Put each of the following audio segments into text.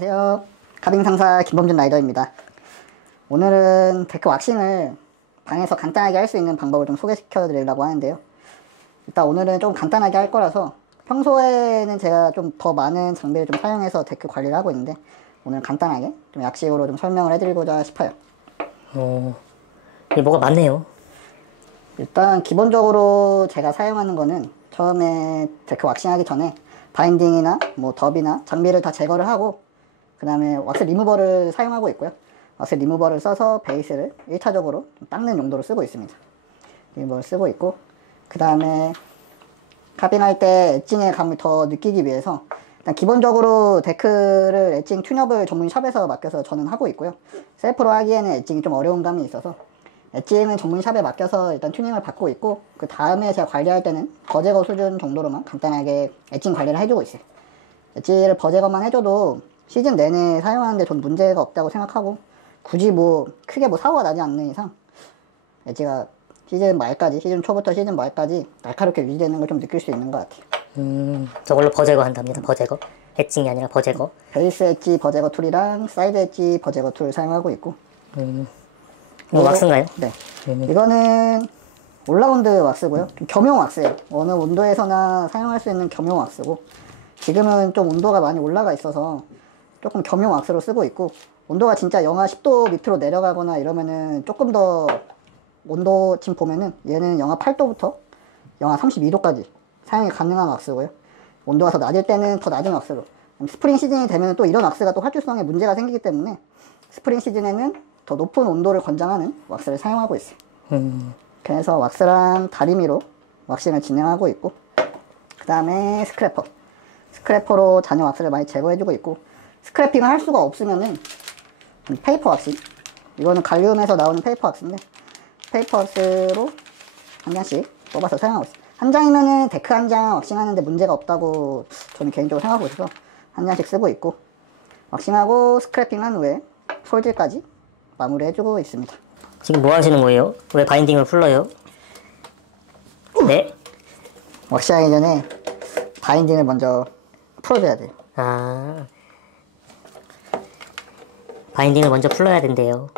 안녕하세요. 카빙 상사 김범준 라이더입니다. 오늘은 데크 왁싱을 방에서 간단하게 할 수 있는 방법을 좀 소개시켜 드리려고 하는데요. 일단 오늘은 좀 간단하게 할 거라서 평소에는 제가 좀 더 많은 장비를 좀 사용해서 데크 관리를 하고 있는데 오늘 간단하게 좀 약식으로 좀 설명을 해드리고자 싶어요. 이게 뭐가 많네요. 일단 기본적으로 제가 사용하는 거는 처음에 데크 왁싱 하기 전에 바인딩이나 뭐 덥이나 장비를 다 제거를 하고 그 다음에 왁스 리무버를 사용하고 있고요. 왁스 리무버를 써서 베이스를 1차적으로 닦는 용도로 쓰고 있습니다. 리무버를 쓰고 있고 그 다음에 카빙할 때 엣징의 감을 더 느끼기 위해서 일단 기본적으로 데크를 엣징 튠업을 전문 샵에서 맡겨서 저는 하고 있고요. 셀프로 하기에는 엣징이 좀 어려운 감이 있어서 엣징은 전문 샵에 맡겨서 일단 튜닝을 받고 있고 그 다음에 제가 관리할 때는 버제거 수준 정도로만 간단하게 엣징 관리를 해주고 있어요. 엣징을 버제거만 해줘도 시즌 내내 사용하는데 전 문제가 없다고 생각하고 굳이 뭐 크게 뭐 사고가 나지 않는 이상 엣지가 시즌 말까지, 시즌 초부터 시즌 말까지 날카롭게 유지되는 걸 좀 느낄 수 있는 것 같아요. 저걸로 버제거 한답니다. 버제거. 엣징이 아니라 버제거. 베이스 엣지 버제거 툴이랑 사이드 엣지 버제거 툴을 사용하고 있고 이거 왁스인가요? 네. 이거는 올라운드 왁스고요. 겸용 왁스예요. 어느 온도에서나 사용할 수 있는 겸용 왁스고 지금은 좀 온도가 많이 올라가 있어서 조금 겸용 왁스로 쓰고 있고 온도가 진짜 영하 10도 밑으로 내려가거나 이러면은 조금 더 온도 지금 보면은 얘는 영하 8도부터 영하 32도까지 사용이 가능한 왁스고요. 온도가 더 낮을 때는 더 낮은 왁스로 스프링 시즌이 되면 또 이런 왁스가 또 활주성에 문제가 생기기 때문에 스프링 시즌에는 더 높은 온도를 권장하는 왁스를 사용하고 있어요. 그래서 왁스랑 다리미로 왁싱을 진행하고 있고 그 다음에 스크래퍼로 잔여 왁스를 많이 제거해주고 있고 스크래핑을 할 수가 없으면은 페이퍼 왁싱 이거는 갈륨에서 나오는 페이퍼 왁스인데 페이퍼 왁스로 한 장씩 뽑아서 사용하고 있어요. 한 장이면은 데크 한 장 왁싱하는데 문제가 없다고 저는 개인적으로 생각하고 있어서 한 장씩 쓰고 있고 왁싱하고 스크래핑한 후에 솔질까지 마무리 해주고 있습니다. 지금 뭐 하시는 거예요? 왜 바인딩을 풀러요? 네? 왁싱하기 전에 바인딩을 먼저 풀어줘야 돼요. 아, 바인딩을 먼저 풀러야 된대요.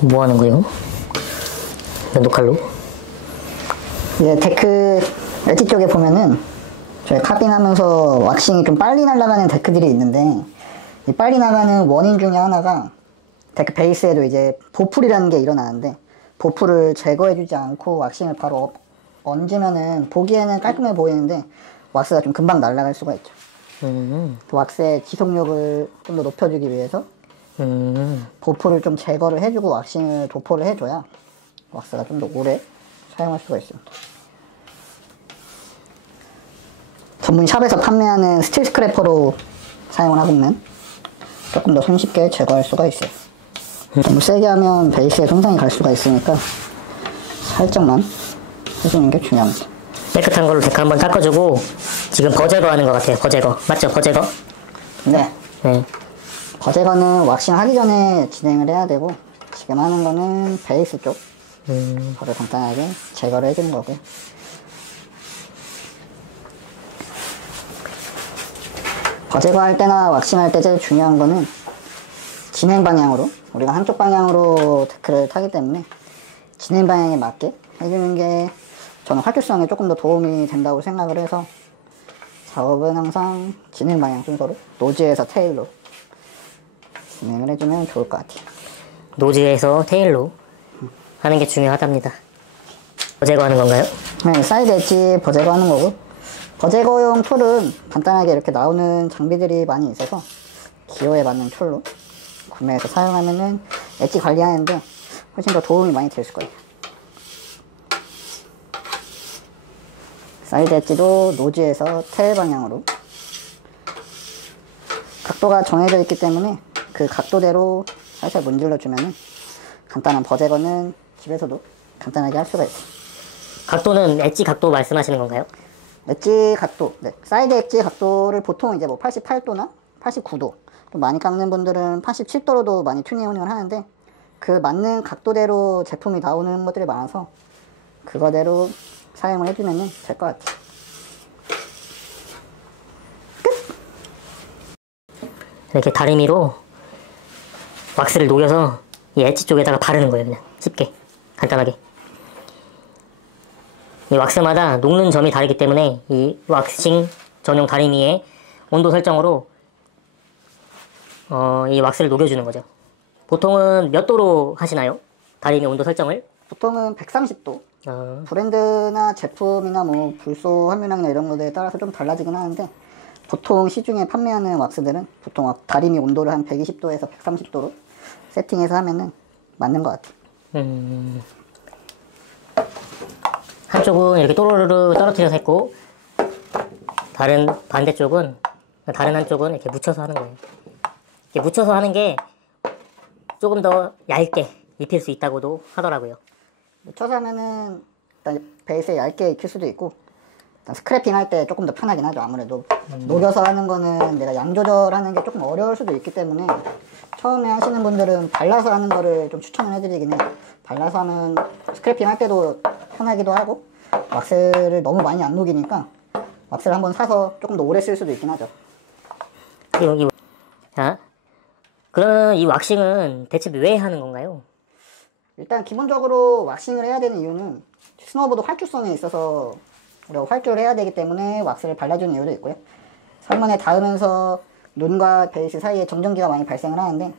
뭐 하는 거예요? 면도칼로? 이제 데크 엣지 쪽에 보면은 저희 카빙하면서 왁싱이 좀 빨리 날아가는 데크들이 있는데 이 빨리 나가는 원인 중에 하나가 데크 베이스에도 이제 보풀이라는 게 일어나는데 보풀을 제거해주지 않고 왁싱을 바로 얹으면은 보기에는 깔끔해 보이는데 왁스가 좀 금방 날아갈 수가 있죠. 왁스의 지속력을 좀 더 높여주기 위해서 보풀을 좀 제거를 해주고 왁싱을 도포를 해줘야 왁스가 좀 더 오래 사용할 수가 있습니다. 전문 샵에서 판매하는 스틸 스크래퍼로 사용을 하고 있는 조금 더 손쉽게 제거할 수가 있어요. 너무 세게 하면 베이스에 손상이 갈 수가 있으니까 살짝만 해주는 게 중요합니다. 깨끗한 걸로 데크 한번 닦아주고 지금 버제거 하는 것 같아요. 버제거. 맞죠? 버제거? 네. 네. 버제거는 왁싱 하기 전에 진행을 해야 되고 지금 하는 거는 베이스 쪽 바로 간단하게 제거를 해주는 거고요. 버제거 할 때나 왁싱 할 때 제일 중요한 거는 진행 방향으로 우리가 한쪽 방향으로 데크를 타기 때문에 진행 방향에 맞게 해주는 게 저는 활주성에 조금 더 도움이 된다고 생각을 해서 작업은 항상 진행 방향 순서로 노즈에서 테일로 진행을 해주면 좋을 것 같아요. 노즈에서 테일로 하는 게 중요하답니다. 버제거 하는 건가요? 네, 사이드 엣지 버제거 하는 거고 버제거용 툴은 간단하게 이렇게 나오는 장비들이 많이 있어서 기호에 맞는 툴로 구매해서 사용하면은 엣지 관리하는데 훨씬 더 도움이 많이 될 거예요. 사이드 엣지도 노즈에서 테일 방향으로 각도가 정해져 있기 때문에 그 각도대로 살살 문질러 주면은 간단한 버제거는 집에서도 간단하게 할 수가 있어요. 각도는 엣지 각도 말씀하시는 건가요? 엣지 각도, 네. 사이드 엣지 각도를 보통 이제 뭐 88도나 89도 또 많이 깎는 분들은 87도로도 많이 튜닝을 하는데 그 맞는 각도대로 제품이 나오는 것들이 많아서 그거대로 사용을 해주면 될 것 같아요. 이렇게 다리미로 왁스를 녹여서 이 엣지 쪽에다가 바르는 거예요. 그냥 쉽게 간단하게. 이 왁스마다 녹는 점이 다르기 때문에 이 왁싱 전용 다리미의 온도 설정으로 이 왁스를 녹여주는 거죠. 보통은 몇 도로 하시나요? 다리미 온도 설정을? 보통은 130도. 브랜드나 제품이나 뭐 불소 함유량이나 이런 것에 따라서 좀 달라지긴 하는데 보통 시중에 판매하는 왁스들은 보통 다리미 온도를 한 120도에서 130도로 세팅해서 하면은 맞는 것 같아요. 한쪽은 이렇게 또르르 떨어뜨려서 했고 다른 반대쪽은 다른 한쪽은 이렇게 묻혀서 하는 거예요. 이렇게 묻혀서 하는 게 조금 더 얇게 입힐 수 있다고도 하더라고요. 묻혀서 하면은 일단 베이스에 얇게 익힐 수도 있고 일단 스크래핑 할 때 조금 더 편하긴 하죠. 아무래도 녹여서 하는 거는 내가 양 조절하는 게 조금 어려울 수도 있기 때문에 처음에 하시는 분들은 발라서 하는 거를 좀 추천을 해드리긴 해요. 발라서 하면 스크래핑 할 때도 편하기도 하고 왁스를 너무 많이 안 녹이니까 왁스를 한번 사서 조금 더 오래 쓸 수도 있긴 하죠. 자, 그러면 이 왁싱은 대체 왜 하는 건가요? 일단 기본적으로 왁싱을 해야 되는 이유는 스노우보드 활주성에 있어서 우리가 활주를 해야 되기 때문에 왁스를 발라주는 이유도 있고요. 설문에 닿으면서 눈과 베이스 사이에 정전기가 많이 발생을 하는데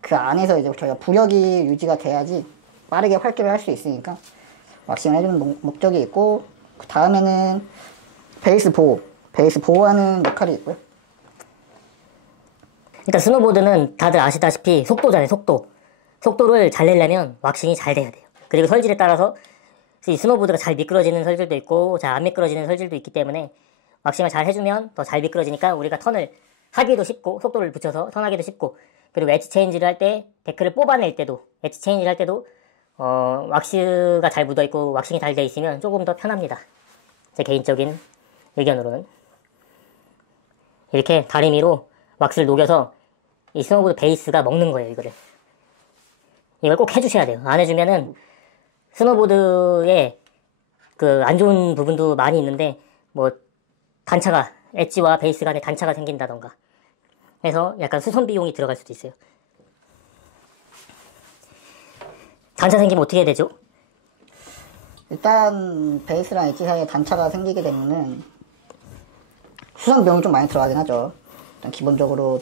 그 안에서 이제 저희가 부력이 유지가 돼야지 빠르게 활주를 할 수 있으니까 왁싱을 해주는 목적이 있고 그 다음에는 베이스 보호하는 역할이 있고요. 일단 스노보드는 다들 아시다시피 속도잖아요. 속도를 잘 내려면 왁싱이 잘 돼야 돼요. 그리고 설질에 따라서 이 스노보드가 잘 미끄러지는 설질도 있고 잘 안 미끄러지는 설질도 있기 때문에 왁싱을 잘 해주면 더 잘 미끄러지니까 우리가 턴을 하기도 쉽고 속도를 붙여서 턴하기도 쉽고 그리고 엣지 체인지를 할 때 데크를 뽑아낼 때도 엣지 체인지를 할 때도 왁스가 잘 묻어있고 왁싱이 잘 돼 있으면 조금 더 편합니다. 제 개인적인 의견으로는 이렇게 다리미로 왁스를 녹여서 이 스노보드 베이스가 먹는 거예요. 이걸 꼭 해주셔야 돼요. 안 해주면은 스노보드에 그 안 좋은 부분도 많이 있는데 뭐 단차가 엣지와 베이스 간에 단차가 생긴다던가 해서 약간 수선 비용이 들어갈 수도 있어요. 단차 생기면 어떻게 해야 되죠? 일단 베이스랑 엣지 사이에 단차가 생기게 되면은 수선 비용이 좀 많이 들어가긴 하죠. 일단 기본적으로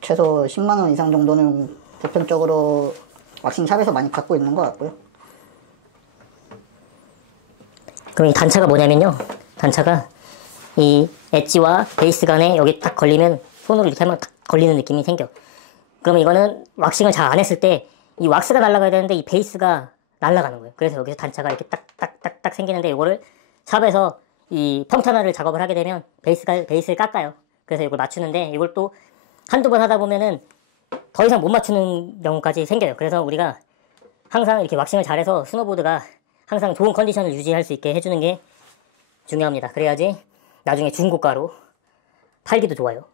최소 10만원 이상 정도는 보편적으로 왁싱샵에서 많이 받고 있는 것 같고요. 그럼 이 단차가 뭐냐면요. 단차가 이 엣지와 베이스 간에 여기 딱 걸리면 손으로 이렇게 하면 딱 걸리는 느낌이 생겨. 그러면 이거는 왁싱을 잘 안 했을 때 이 왁스가 날아가야 되는데 이 베이스가 날아가는 거예요. 그래서 여기서 단차가 이렇게 딱딱딱딱 생기는데 이거를 샵에서 이 펑터널을 작업을 하게 되면 베이스를 깎아요. 그래서 이걸 맞추는데 이걸 또 한두 번 하다 보면은 더 이상 못 맞추는 경우까지 생겨요. 그래서 우리가 항상 이렇게 왁싱을 잘해서 스노보드가 항상 좋은 컨디션을 유지할 수 있게 해주는 게 중요합니다. 그래야지 나중에 중고가로 팔기도 좋아요.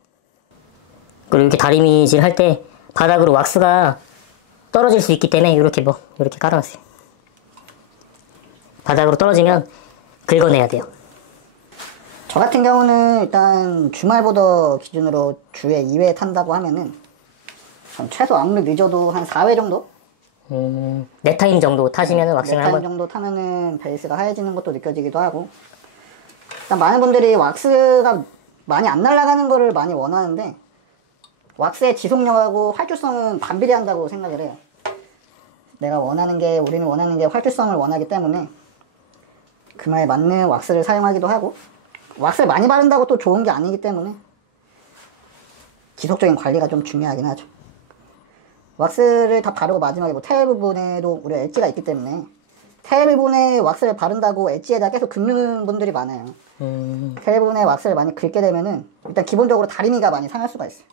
그리고 이렇게 다리미질 할 때 바닥으로 왁스가 떨어질 수 있기 때문에 이렇게 깔아놨어요. 바닥으로 떨어지면 긁어내야 돼요. 저 같은 경우는 일단 주말보더 기준으로 주에 2회 탄다고 하면은 최소 아무리 늦어도 한 4회 정도? 네 타임 정도 타시면은 왁싱을 네 타임 정도 타면은 베이스가 하얘지는 것도 느껴지기도 하고 일단 많은 분들이 왁스가 많이 안 날아가는 거를 많이 원하는데 왁스의 지속력하고 활주성은 반비례한다고 생각을 해요. 우리는 원하는 게 활주성을 원하기 때문에 그 말에 맞는 왁스를 사용하기도 하고 왁스를 많이 바른다고 또 좋은 게 아니기 때문에 지속적인 관리가 좀 중요하긴 하죠. 왁스를 다 바르고 마지막에 뭐 테일 부분에도 우리가 엣지가 있기 때문에 테일 부분에 왁스를 바른다고 엣지에다 계속 긁는 분들이 많아요. 테일 부분에 왁스를 많이 긁게 되면은 일단 기본적으로 다리미가 많이 상할 수가 있어요.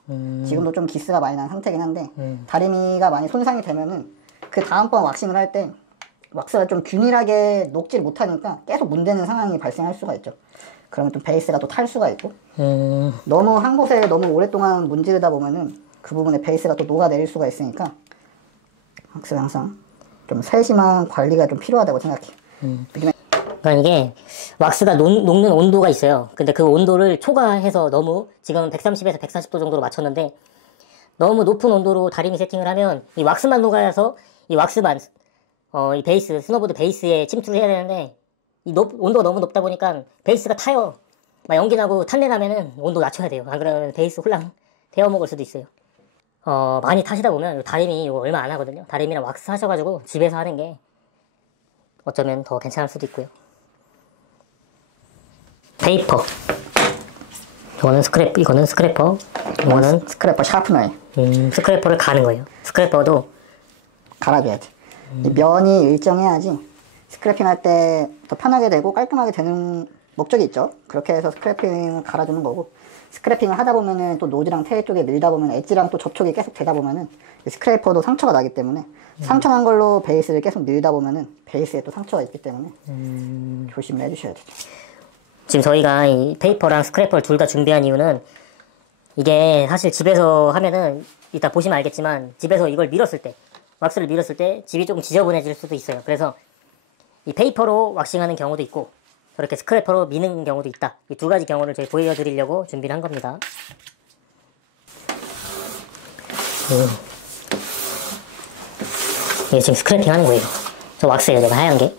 지금도 좀 기스가 많이 난 상태긴 한데 다리미가 많이 손상이 되면은 그 다음번 왁싱을 할 때 왁스가 좀 균일하게 녹질 못하니까 계속 문대는 상황이 발생할 수가 있죠. 그러면 또 베이스가 또 탈 수가 있고 음, 너무 한 곳에 너무 오랫동안 문지르다 보면은 그 부분에 베이스가 또 녹아내릴 수가 있으니까 왁스 항상 좀 세심한 관리가 좀 필요하다고 생각해. 그러니까 이게 왁스가 녹는 온도가 있어요. 근데 그 온도를 초과해서 너무 지금 130에서 140도 정도로 맞췄는데 너무 높은 온도로 다리미 세팅을 하면 이 왁스만 녹아서 이 왁스만 이 베이스 스노보드 베이스에 침투를 해야 되는데 온도가 너무 높다 보니까 베이스가 타요. 막 연기 나고 탄내 나면은 온도 낮춰야 돼요. 안 그러면 베이스 홀랑 데워 먹을 수도 있어요. 많이 타시다 보면 다리미 이거 얼마 안 하거든요. 다리미랑 왁스 하셔가지고 집에서 하는 게 어쩌면 더 괜찮을 수도 있고요. 페이퍼. 이거는 스크래퍼. 이거는 스크래퍼 샤프너에 스크래퍼를 가는 거예요. 스크래퍼도 갈아줘야 돼. 이 면이 일정해야지 스크래핑 할 때 더 편하게 되고 깔끔하게 되는 목적이 있죠. 그렇게 해서 스크래핑을 갈아주는 거고 스크래핑을 하다 보면은 또 노즈랑 테일 쪽에 밀다 보면 엣지랑 또 접촉이 계속 되다 보면은 스크래퍼도 상처가 나기 때문에 상처 난 걸로 베이스를 계속 밀다 보면은 베이스에 또 상처가 있기 때문에 조심을 해주셔야 돼요. 지금 저희가 이 페이퍼랑 스크래퍼를 둘 다 준비한 이유는 이게 사실 집에서 하면은 이따 보시면 알겠지만 집에서 이걸 밀었을 때 왁스를 밀었을 때 집이 조금 지저분해질 수도 있어요. 그래서 이 페이퍼로 왁싱하는 경우도 있고 저렇게 스크래퍼로 미는 경우도 있다. 이 두 가지 경우를 저희 보여드리려고 준비를 한 겁니다. 이게 지금 스크래핑 하는 거예요. 저 왁스예요, 제가 하얀 게.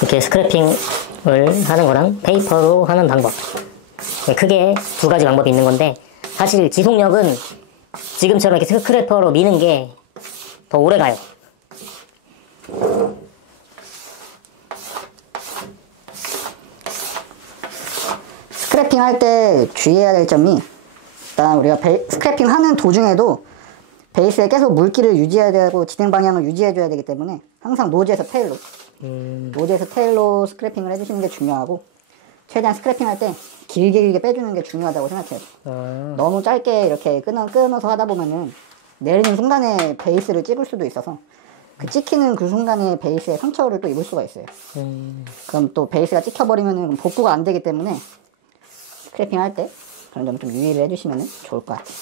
이렇게 스크래핑을 하는 거랑 페이퍼로 하는 방법. 크게 두 가지 방법이 있는 건데 사실 지속력은 지금처럼 이렇게 스크래퍼로 미는 게 더 오래 가요. 스크래핑 할 때 주의해야 될 점이 일단 우리가 스크래핑 하는 도중에도 베이스에 계속 물기를 유지해야 되고 진행 방향을 유지해줘야 되기 때문에 항상 노즈에서 테일로 스크래핑을 해주시는 게 중요하고 최대한 스크래핑 할 때 길게 빼주는 게 중요하다고 생각해요. 너무 짧게 이렇게 끊어서 하다 보면은 내리는 순간에 베이스를 찝을 수도 있어서 그 찍히는 그 순간에 베이스에 상처를 또 입을 수가 있어요. 그럼 또 베이스가 찍혀버리면은 복구가 안 되기 때문에 스크래핑 할 때 그런 점 좀 유의를 해주시면 좋을 것 같아요.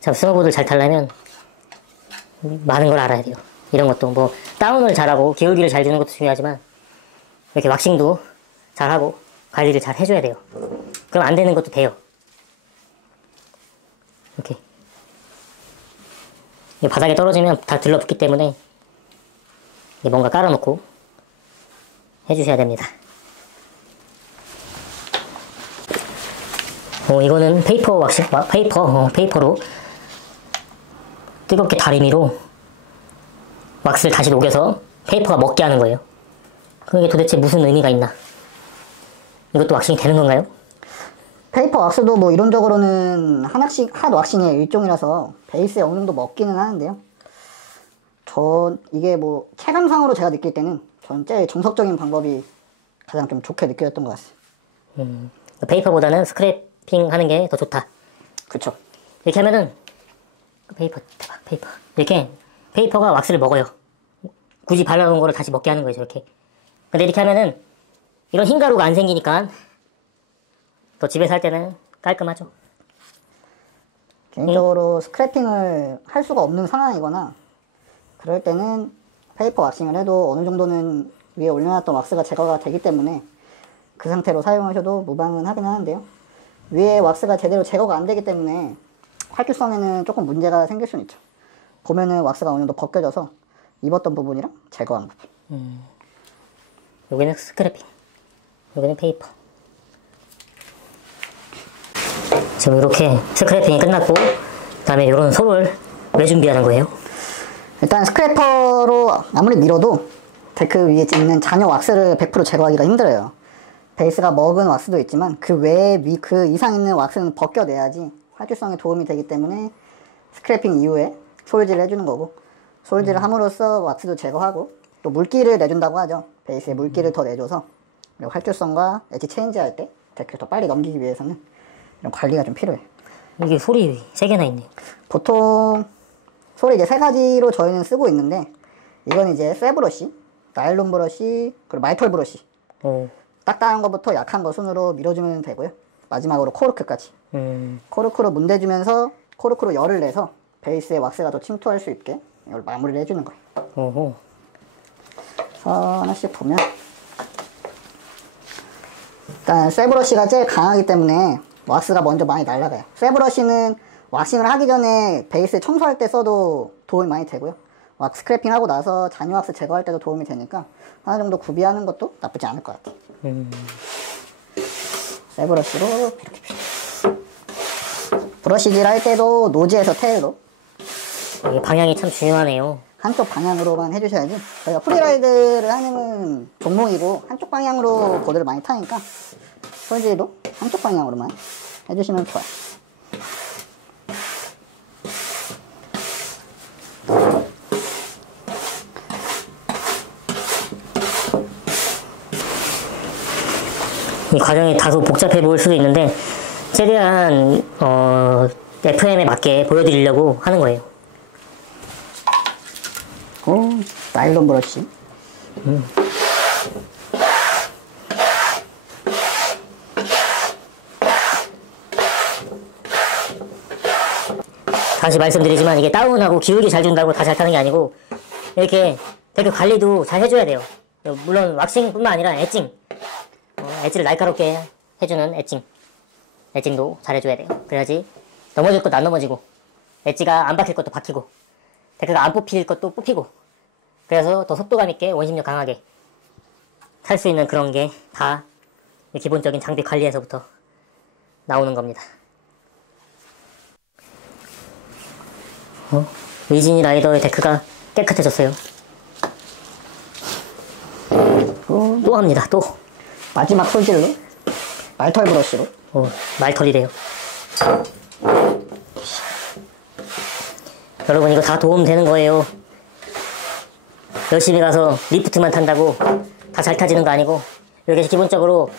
자, 스노보드를 잘 타려면 많은 걸 알아야 돼요. 이런 것도 뭐 다운을 잘하고 기울기를 잘 주는 것도 중요하지만 이렇게 왁싱도 잘하고 관리를 잘 해줘야 돼요. 그럼 안 되는 것도 돼요. 이렇게 바닥에 떨어지면 다 들러붙기 때문에 뭔가 깔아놓고 해주셔야 됩니다. 이거는 페이퍼 왁싱, 페이퍼로 뜨겁게 다리미로 왁스를 다시 녹여서 페이퍼가 먹게 하는 거예요. 그게 도대체 무슨 의미가 있나? 이것도 왁싱이 되는 건가요? 페이퍼 왁스도 뭐 이론적으로는 핫 왁싱의 일종이라서 베이스에 어느 정도 먹기는 하는데요. 이게 뭐 체감상으로 제가 느낄 때는 전 제일 정석적인 방법이 가장 좀 좋게 느껴졌던 것 같아요. 페이퍼보다는 스크래핑 하는 게 더 좋다. 그쵸. 이렇게 하면은 페이퍼 이렇게 페이퍼가 왁스를 먹어요. 굳이 발라놓은 거를 다시 먹게 하는 거예요, 저렇게. 근데 이렇게 하면은 이런 흰 가루가 안 생기니까 더 집에서 할 때는 깔끔하죠. 개인적으로 스크래핑을 할 수가 없는 상황이거나 그럴 때는 페이퍼 왁싱을 해도 어느 정도는 위에 올려놨던 왁스가 제거가 되기 때문에 그 상태로 사용하셔도 무방은 하긴 하는데요. 위에 왁스가 제대로 제거가 안 되기 때문에 활주성에는 조금 문제가 생길 수는 있죠. 보면은 왁스가 어느 정도 벗겨져서 입었던 부분이랑 제거한 부분. 여기는 스크래핑, 여기는 페이퍼. 지금 이렇게 스크래핑이 끝났고 그다음에 이런 솔을 왜 준비하는 거예요? 일단 스크래퍼로 아무리 밀어도 데크 위에 있는 잔여 왁스를 100% 제거하기가 힘들어요. 베이스가 먹은 왁스도 있지만 그 외에 그 이상 있는 왁스는 벗겨내야지 활주성에 도움이 되기 때문에 스크래핑 이후에 솔질을 해주는 거고 솔질을 함으로써 왁스도 제거하고 또 물기를 내준다고 하죠. 베이스에 물기를 더 내줘서 활주성과 엣지 체인지 할 때 데크를 더 빨리 넘기기 위해서는 이런 관리가 좀 필요해. 이게 솔이 3개나 있네. 보통 솔을 이제 세 가지로 저희는 쓰고 있는데, 이건 이제 쇠 브러쉬, 나일론 브러쉬, 그리고 말털 브러쉬. 딱딱한 것부터 약한 거 순으로 밀어주면 되고요. 마지막으로 코르크까지. 코르크로 문대주면서 코르크로 열을 내서 베이스에 왁스가 더 침투할 수 있게 이걸 마무리를 해주는 거예요. 그래서 하나씩 보면, 일단 쇠 브러쉬가 제일 강하기 때문에 왁스가 먼저 많이 날아가요. 쇠 브러쉬는 왁싱을 하기 전에 베이스 청소할 때 써도 도움이 많이 되고요. 왁스 스크래핑 하고 나서 잔여 왁스 제거할 때도 도움이 되니까 하나 정도 구비하는 것도 나쁘지 않을 것 같아요. 쇠 브러쉬로 이렇게 브러쉬질 할 때도 노즈에서 테일로 이게 방향이 참 중요하네요. 한쪽 방향으로만 해주셔야지. 저희가 프리라이드를 하는 종목이고 한쪽 방향으로 보드를 많이 타니까 솔질도 한쪽 방향으로만 해주시면 좋아요. 이 과정이 다소 복잡해 보일 수도 있는데 최대한 FM에 맞게 보여드리려고 하는 거예요. 나일론 브러쉬. 다시 말씀드리지만 이게 다운하고 기울기 잘 준다고 다 잘 타는 게 아니고 이렇게 데크 관리도 잘 해줘야 돼요. 물론 왁싱뿐만 아니라 엣징, 엣지를 날카롭게 해주는 엣징도 잘 해줘야 돼요. 그래야지 넘어질 것도 안 넘어지고 엣지가 안 박힐 것도 박히고 데크가 안 뽑힐 것도 뽑히고, 그래서 더 속도감 있게 원심력 강하게 탈 수 있는 그런 게 다 기본적인 장비 관리에서부터 나오는 겁니다. 위즈니 라이더의 데크가 깨끗해졌어요. 또 합니다. 또 마지막 솔질로 말털 브러쉬로. 말털이래요. 여러분 이거 다 도움 되는 거예요. 열심히 가서 리프트만 탄다고 다 잘 타지는 거 아니고 이렇게 기본적으로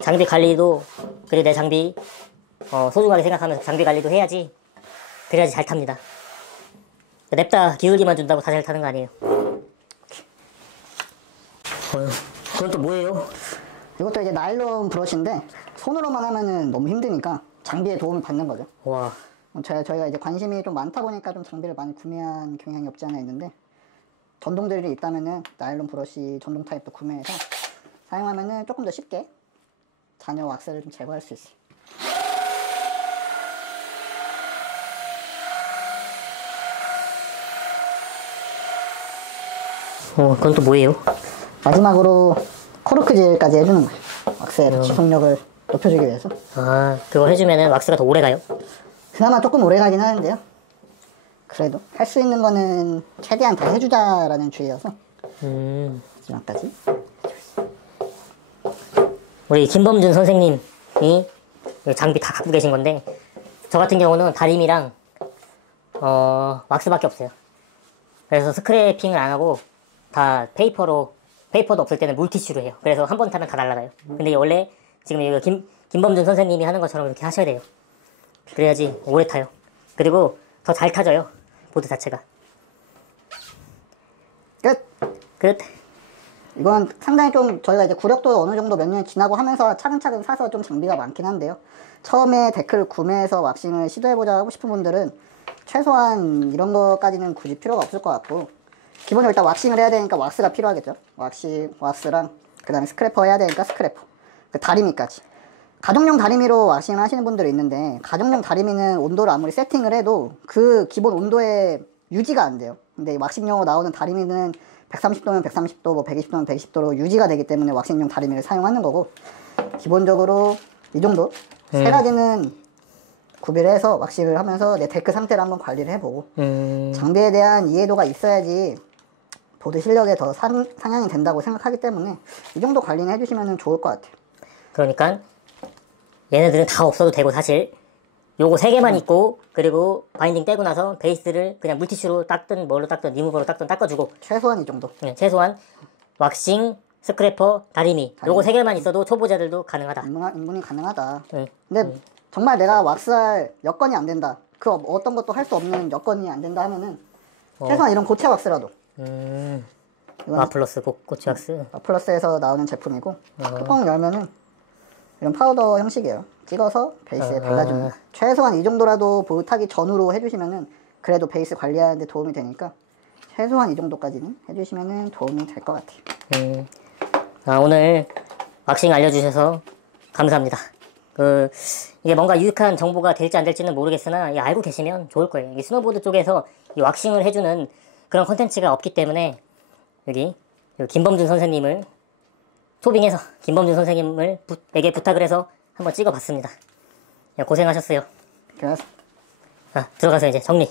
장비 관리도, 그리고 내 장비 소중하게 생각하면서 장비 관리도 해야지, 그래야지 잘 탑니다. 냅다 기울기만 준다고 다 잘 타는 거 아니에요. 그건 또 뭐예요? 이것도 이제 나일론 브러쉬인데 손으로만 하면은 너무 힘드니까 장비에 도움을 받는 거죠. 와. 저희가 이제 관심이 좀 많다 보니까 좀 장비를 많이 구매한 경향이 없지 않아 있는데, 전동들이 있다면은 나일론 브러쉬 전동 타입도 구매해서 사용하면은 조금 더 쉽게 잔여 왁스를 좀 제거할 수 있어요. 그건 또 뭐예요? 마지막으로 코르크질까지 해주는 거예요. 왁스의 지속력을 높여주기 위해서. 그거 해주면은 왁스가 더 오래 가요? 그나마 조금 오래 가긴 하는데요. 그래도 할 수 있는 거는 최대한 다 해주자라는 주의여서 마지막까지. 우리 김범준 선생님이 장비 다 갖고 계신 건데, 저 같은 경우는 다림이랑 왁스밖에 없어요. 그래서 스크래핑을 안 하고 다 페이퍼도 없을 때는 물티슈로 해요. 그래서 한 번 타면 다 날아가요. 근데 원래 지금 이거 김범준 선생님이 하는 것처럼 이렇게 하셔야 돼요. 그래야지 오래 타요. 그리고 더 잘 타져요, 보드 자체가. 끝. 이건 상당히 좀 저희가 이제 구력도 어느 정도 몇 년 지나고 하면서 차근차근 사서 좀 장비가 많긴 한데요. 처음에 데크를 구매해서 왁싱을 시도해보자 하고 싶은 분들은 최소한 이런 거까지는 굳이 필요가 없을 것 같고, 기본적으로 일단 왁싱을 해야 되니까 왁스가 필요하겠죠. 왁스랑 그 다음에 스크래퍼 해야 되니까 스크래퍼, 그 다리미까지. 가정용 다리미로 왁싱을 하시는 분들이 있는데, 가정용 다리미는 온도를 아무리 세팅을 해도 그 기본 온도에 유지가 안 돼요. 근데 왁싱용으로 나오는 다리미는 130도면 130도, 뭐 120도면 120도로 유지가 되기 때문에 왁싱용 다리미를 사용하는 거고, 기본적으로 이 정도 세 가지는 구비를 해서 왁싱을 하면서 내 데크 상태를 한번 관리를 해보고, 장비에 대한 이해도가 있어야지 보드 실력에 더 상향이 된다고 생각하기 때문에 이 정도 관리는 해주시면 좋을 것 같아요. 그러니까 얘네들은 다 없어도 되고, 사실 요거 3개만 있고, 그리고 바인딩 떼고 나서 베이스를 그냥 물티슈로 닦든 뭘로 닦든 리무버로 닦든 닦아주고, 최소한 이 정도. 최소한 왁싱, 스크래퍼, 다리미 요거 3개만 있어도 초보자들도 가능하다. 인문이 가능하다. 근데 정말 내가 왁스할 여건이 안 된다, 그 어떤 것도 할 수 없는 여건이 안 된다 하면은 최소한 이런 고체 왁스라도. 이건 마플러스 고치 왁스. 플러스에서 나오는 제품이고 뚜껑 열면은 이런 파우더 형식이에요. 찍어서 베이스에 발라줍니다. 최소한 이 정도라도 보타기 전후로 해주시면은 그래도 베이스 관리하는데 도움이 되니까 최소한 이 정도까지는 해주시면은 도움이 될 것 같아요. 오늘 왁싱 알려주셔서 감사합니다. 이게 뭔가 유익한 정보가 될지 안 될지는 모르겠으나 알고 계시면 좋을 거예요. 이 스노보드 쪽에서 이 왁싱을 해주는 그런 컨텐츠가 없기 때문에 여기 김범준 선생님을 초빙해서 김범준 선생님에게 부탁을 해서 한번 찍어봤습니다. 고생하셨어요. 그래서 들어가서 이제 정리.